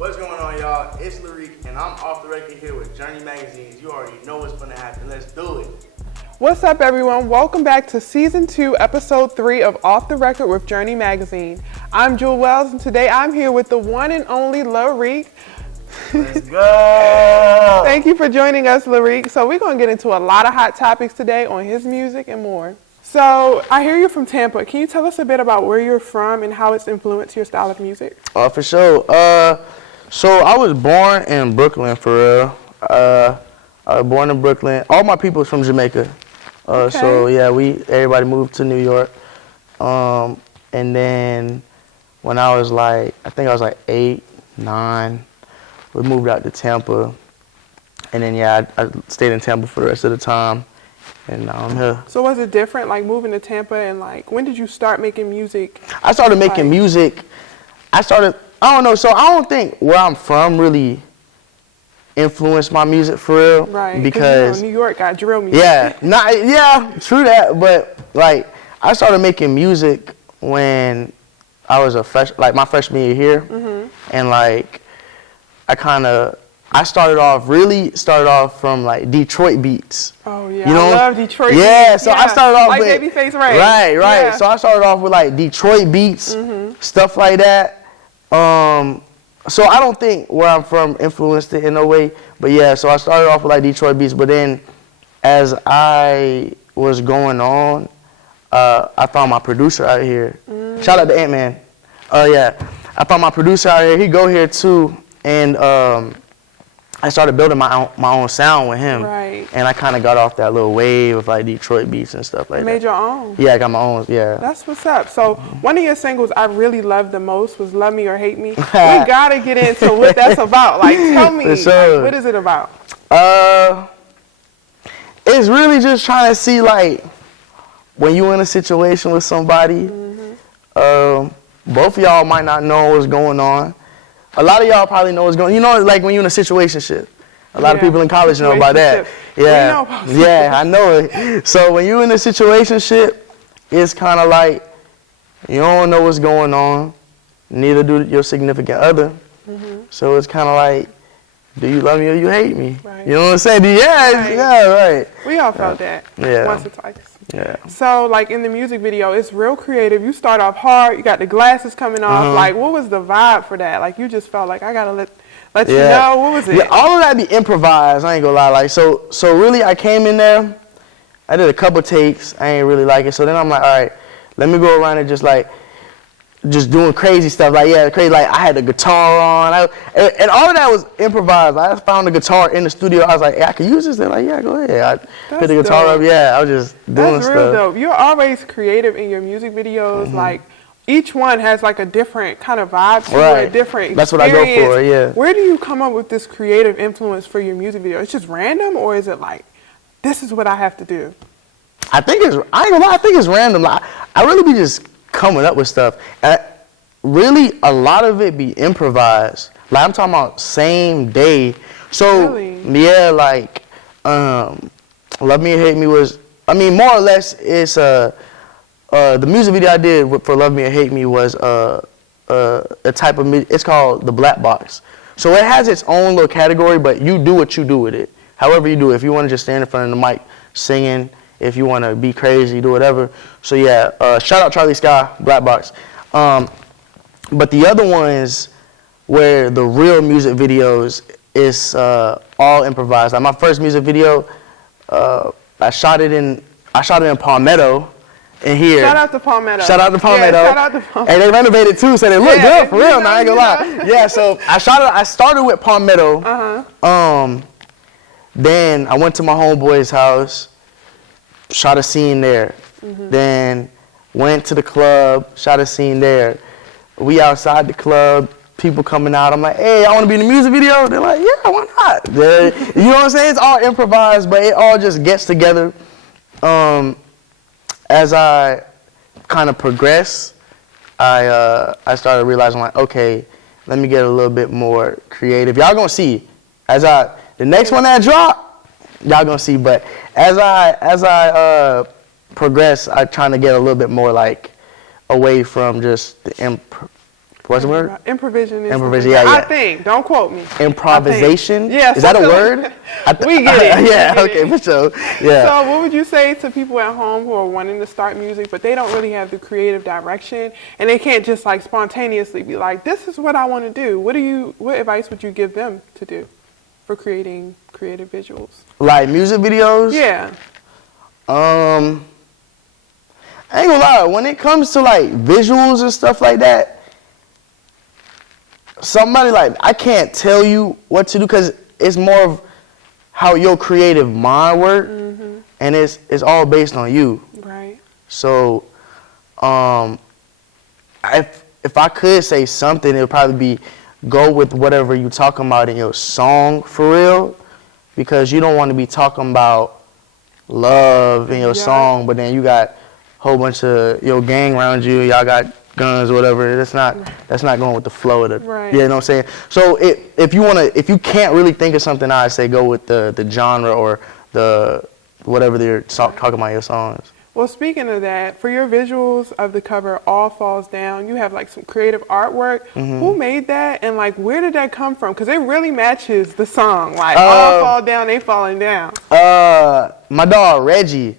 What's going on, y'all? It's Luh Riq, and I'm off the record here with Journey Magazines. You already know what's going to happen. Let's do it. What's up, everyone? Welcome back to Season 2, Episode 3 of Off the Record with Journey Magazine. I'm Jewel C.Wells, and today I'm here with the one and only Luh Riq. Let's go! Thank you for joining us, Luh Riq. So we're going to get into a lot of hot topics today on his music and more. So I hear you're from Tampa. Can you tell us a bit about where you're from and how it's influenced your style of music? For sure. So I was born in Brooklyn, for real. I was born in Brooklyn. All my people is from Jamaica. Okay. So yeah, everybody moved to New York. And then when I was I think I was 8, 9, we moved out to Tampa. And then yeah, I stayed in Tampa for the rest of the time. And now I'm here. So was it different, moving to Tampa, and when did you start making music? I started making music. I don't know, so I don't think where I'm from really influenced my music for real. Right, because New York got drill music. Yeah, true that, but I started making music when I was my freshman year here. Mm-hmm. And I started off from Detroit beats. Oh yeah, I love Detroit beats. Yeah, so I started off with Babyface Ray. Right. Yeah. So I started off with Detroit beats, stuff like that. So I don't think where I'm from influenced it in no way, but yeah. So I started off with Detroit beats, but then as I was going on, I found my producer out here. Shout out to Ant-Man. Yeah, I found my producer out here. He go here too, and I started building my own sound with him. Right. And I kind of got off that little wave of Detroit beats and stuff like that. Made your own. Yeah, I got my own, yeah. That's what's up. So one of your singles I really loved the most was Love Me or Hate Me. We got to get into what that's about. Tell me, sure. What is it about? It's really just trying to see, when you're in a situation with somebody, both of y'all might not know what's going on. A lot of y'all probably know what's going on. You know, when you're in a situationship. A lot of people in college know about that. Yeah, yeah, I know it. So when you're in a situationship, it's kind of you don't know what's going on. Neither do your significant other. So it's kind of do you love me or you hate me? Right. You know what I'm saying? Yeah, right. We all felt that once or twice. Yeah. So in the music video, it's real creative. You start off hard. You got the glasses coming off. What was the vibe for that? You just felt I gotta let you know. What was it? Yeah, all of that be improvised. I ain't gonna lie. So really, I came in there. I did a couple takes. I ain't really like it. So then I'm all right, let me go around and just doing crazy stuff. Crazy. I had the guitar on. And all of that was improvised. I found the guitar in the studio. I was hey, I can use this. They're yeah, go ahead. I put the guitar up. Yeah, I was just doing stuff. That's real dope. You're always creative in your music videos. Each one has a different kind of vibe to it, a different experience. That's what I go for, yeah. Where do you come up with this creative influence for your music video? It's just random, or is it this is what I have to do? I ain't gonna lie, I think it's random. I really be just coming up with stuff. And really, a lot of it be improvised. I'm talking about same day. So, yeah, Love Me or Hate Me was, more or less, it's the music video I did for Love Me or Hate Me was a type of music. It's called the black box. So it has its own little category, but you do what you do with it. However you do it. If you want to just stand in front of the mic singing, if you want to be crazy, do whatever. So yeah, shout out Charlie Sky, Black Box. But the other ones where the real music videos is all improvised. My first music video, I shot it in Palmetto. In here. Shout out to Palmetto. Yeah, shout out to Palmetto. And they renovated too, so they look good for real. Now I ain't gonna lie. Yeah, so I started with Palmetto. Then I went to my homeboy's house, shot a scene there. Then went to the club, shot a scene there. We outside the club, people coming out. I'm hey, I want to be in the music video. They're yeah, why not? You know what I'm saying? It's all improvised, but it all just gets together. As I kind of progress, I started realizing okay, let me get a little bit more creative. Y'all gonna see the next one that drop, y'all gonna see. But as I progress, I'm trying to get a little bit more away from just the What's the word? Improvisation. Improvisation, yeah. I think. Don't quote me. Improvisation? Yeah. Is that a word? We get it. Yeah, we get okay, it. for sure. Yeah. So what would you say to people at home who are wanting to start music, but they don't really have the creative direction, and they can't just like spontaneously be like, this is what I want to do. What advice would you give them to do for creating creative visuals? Like music videos? Yeah. I ain't gonna lie, when it comes to like visuals and stuff like that, somebody like, I can't tell you what to do because it's more of how your creative mind works, and it's all based on you. Right. So, if I could say something, it would probably be go with whatever you talking about in your song for real, because you don't want to be talking about love in your song, but then you got whole bunch of your gang around you, y'all got guns or whatever. That's not going with the flow of the. Right. You know what I'm saying? So if you can't really think of something, I'd say go with the genre or the whatever they're talking about your songs. Well, speaking of that, for your visuals of the cover All Falls Down, you have like some creative artwork. Who made that, and like where did that come from? Because it really matches the song. Like all fall down, they falling down. My dog Reggie.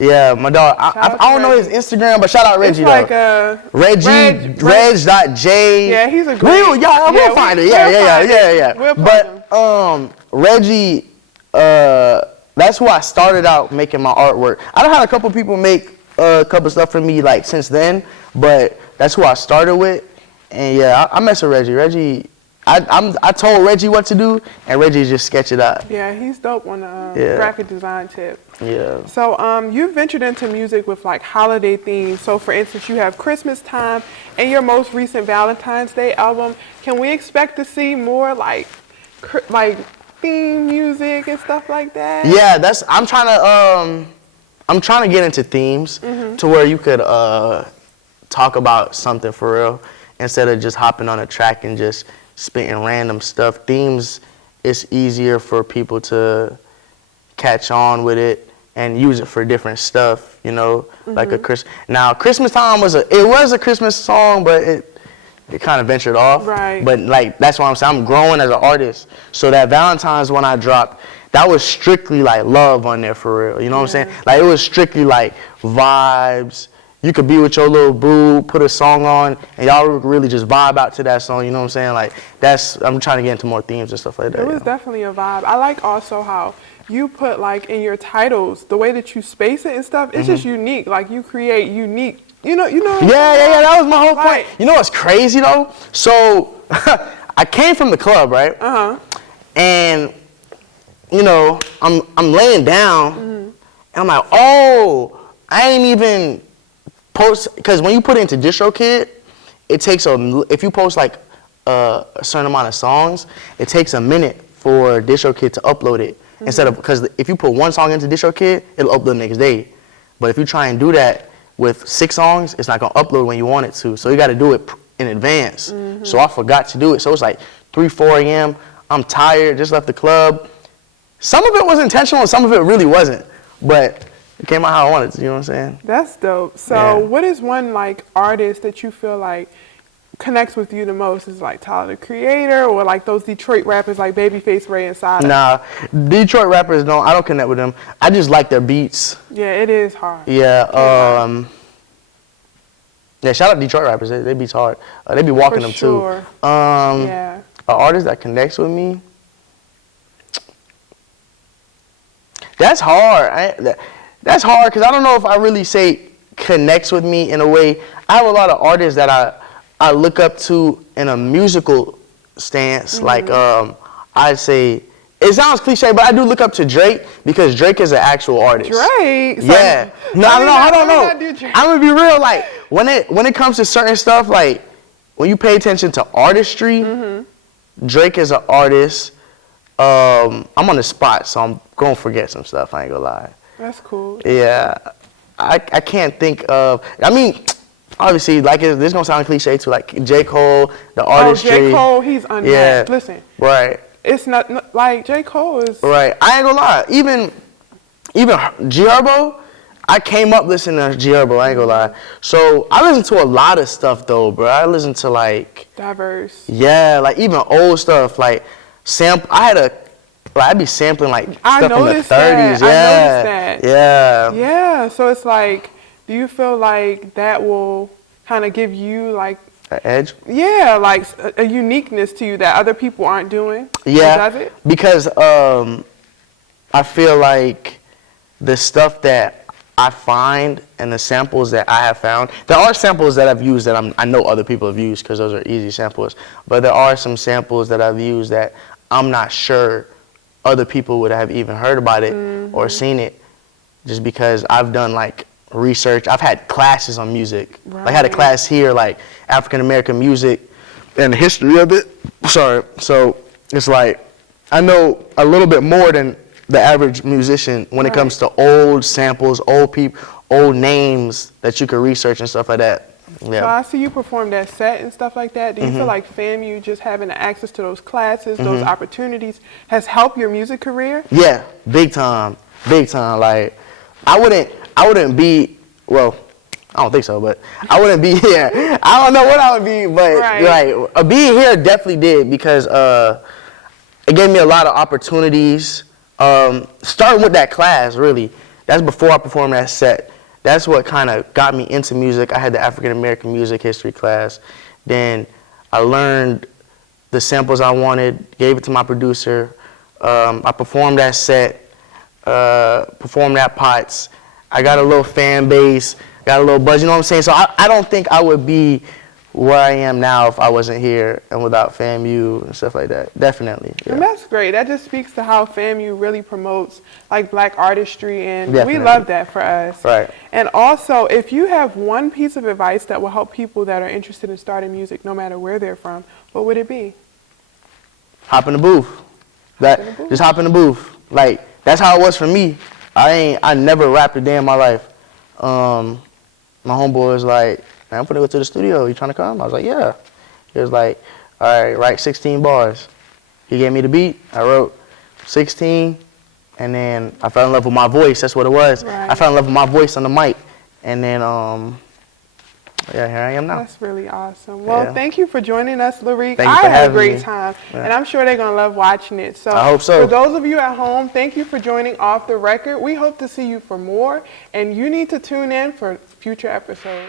Yeah, my dog. I don't know his Instagram, but shout out Reggie, it's though. Like Reg.J. Yeah, he's a great. We'll find it. Yeah. We'll find him. Reggie, that's who I started out making my artwork. I done had a couple people make a couple stuff for me like since then, but that's who I started with. And yeah, I mess with Reggie. Reggie, I told Reggie what to do, and Reggie just sketched it out. Yeah, he's dope on the graphic design tip. Yeah. So you've ventured into music with like holiday themes. So for instance, you have Christmas time and your most recent Valentine's Day album. Can we expect to see more like theme music and stuff like that? Yeah, I'm trying to get into themes to where you could talk about something for real instead of just hopping on a track and just spitting random stuff. Themes, it's easier for people to catch on with it and use it for different stuff, you know, like a Christmas time was a Christmas song, but it kind of ventured off. Right. But like that's what I'm saying. I'm growing as an artist. So that Valentine's one I dropped, that was strictly like love on there for real. You know what I'm saying? Like it was strictly like vibes. You could be with your little boo, put a song on, and y'all really just vibe out to that song. You know what I'm saying? Like I'm trying to get into more themes and stuff like that. It was definitely a vibe. I like also how you put like in your titles, the way that you space it and stuff, it's just unique. Like you create unique, you know. Yeah, that was my whole point. You know what's crazy though? So I came from the club, right? And you know, I'm laying down, and I'm like, oh, I ain't even post, because when you put it into DistroKid, it takes if you post like a certain amount of songs, it takes a minute for DistroKid to upload it. Instead of, because if you put one song into DistroKid, it'll upload the next day. But if you try and do that with 6 songs, it's not gonna upload when you want it to. So you gotta do it in advance. So I forgot to do it. So it's like 3, 4 a.m. I'm tired, just left the club. Some of it was intentional and some of it really wasn't. But it came out how I wanted to, you know what I'm saying? That's dope. So what is one like artist that you feel like connects with you the most? Is like Tyler, the Creator, or like those Detroit rappers like Babyface Ray and Sada? Nah, Detroit rappers I don't connect with them. I just like their beats. Yeah, it is hard. Yeah, yeah, shout out Detroit rappers, they beats hard. They be walking For them sure. too. An artist that connects with me, that's hard. That's hard because I don't know if I really say connects with me in a way. I have a lot of artists that I look up to in a musical stance. Like I'd say, it sounds cliche, but I do look up to Drake because Drake is an actual artist. Drake? Yeah. No, hold on. I'm gonna be real. Like when it comes to certain stuff, like when you pay attention to artistry, Drake is an artist. I'm on the spot, so I'm gonna forget some stuff. I ain't gonna lie. That's cool. Yeah, I can't think of. I mean, obviously, like this gonna sound cliche too. Like J. Cole, the artistry. Oh, J. Cole, he's unmatched. Yeah. Listen. Right. It's not like J. Cole is. Right. I ain't gonna lie. Even G Herbo, I came up listening to G-Herbo, I ain't gonna lie. So I listen to a lot of stuff though, bro. I listen to like Diverse. yeah, like even old stuff, like I'd be sampling like stuff from the 30s. That. Yeah, I noticed that. yeah. Yeah, so it's like, do you feel like that will kind of give you like An edge. yeah, like a uniqueness to you that other people aren't doing? Yeah, does it? because I feel like the stuff that I find and the samples that I have found, there are samples that I've used that I know other people have used because those are easy samples, but there are some samples that I've used that I'm not sure other people would have even heard about it or seen it, just because I've done like research. I've had classes on music. Right. Like I had a class here, like African American music and the history of it. Sorry. So it's like I know a little bit more than the average musician when it comes to old samples, old people, old names that you could research and stuff like that. Yeah. So I see you perform that set and stuff like that. Do you feel like FAMU just having access to those classes, those opportunities, has helped your music career? Yeah, big time, big time. Like I wouldn't be, well, I don't think so, but I wouldn't be here. I don't know what I would be, but like being here definitely did, because it gave me a lot of opportunities. Starting with that class, really, that's before I performed that set. That's what kind of got me into music. I had the African American music history class. Then I learned the samples I wanted, gave it to my producer. I performed that set, performed that POTS. I got a little fan base, got a little buzz, you know what I'm saying? So I don't think I would be where I am now if I wasn't here and without FAMU and stuff like that. Definitely. Yeah. And that's great. That just speaks to how FAMU really promotes like black artistry, and Definitely. we love that for us. Right. And also, if you have one piece of advice that will help people that are interested in starting music, no matter where they're from, what would it be? Hop in the booth. Just hop in the booth. Like that's how it was for me. I never rapped a day in my life. My homeboy was like, "Man, I'm gonna go to the studio. You trying to come?" I was like, "Yeah." He was like, "All right, write 16 bars." He gave me the beat. I wrote 16, and then I fell in love with my voice. That's what it was. Right. I fell in love with my voice on the mic, and then yeah, here I am now. That's really awesome. Well, thank you for joining us, Luh Riq. Thank you for I had a having great me. time, Yeah. and I'm sure they're going to love watching it. So I hope so. For those of you at home, thank you for joining Off the Record. We hope to see you for more, and you need to tune in for future episodes.